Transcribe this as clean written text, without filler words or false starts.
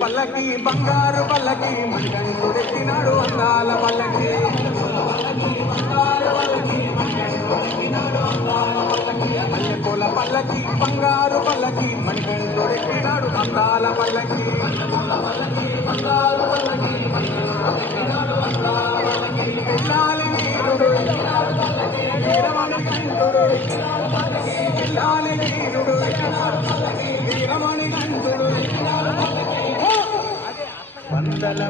పల్లకి బంగారు పల్లకి మణికంఠుడెక్కినాడు అందాల పల్లకి మల్లెపూల పల్లకి బంగారు పల్లకి మణికంఠుడెక్కినాడు అందాల పల్లకి వెళ్ళాలి వీరుడు వీరమణికంఠుడు వెళ్ళాలి వీరుడు వీరమణికంఠుడు వందల